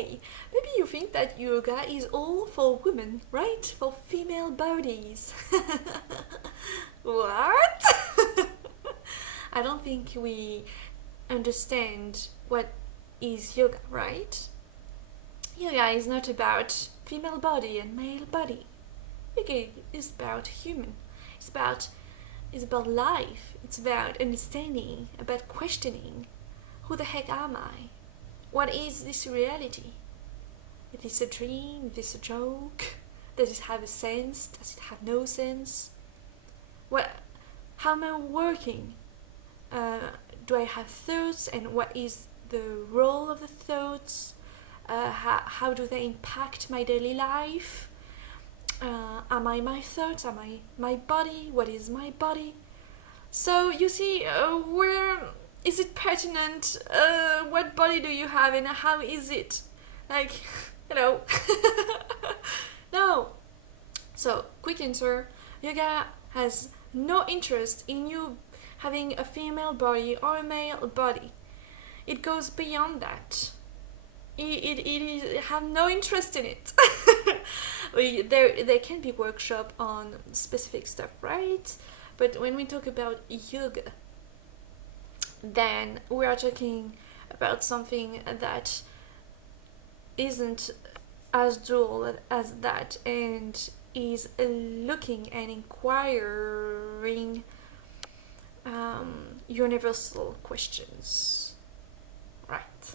hey, maybe you think that yoga is all for women, right? For female bodies. What? I don't think we understand what is yoga, right? Yoga is not about female body and male body. Yoga is about human. It's about it's about life. It's about understanding, about questioning. Who the heck am I? What is this reality? Is this a dream? Is this a joke? Does it have a sense? Does it have no sense? What? How am I working? Do I have thoughts, and what is the role of the thoughts? How do they impact my daily life? Am I my thoughts? Am I my body? What is my body? So you see, where is it pertinent? What body do you have, and how is it? Like, you know. No. So, quick answer: yoga has no interest in you having a female body or a male body. It goes beyond that. It have no interest in it. There can be workshop on specific stuff, right? But when we talk about yoga, then we are talking about something that isn't as dual as that, and is looking and inquiring universal questions, right?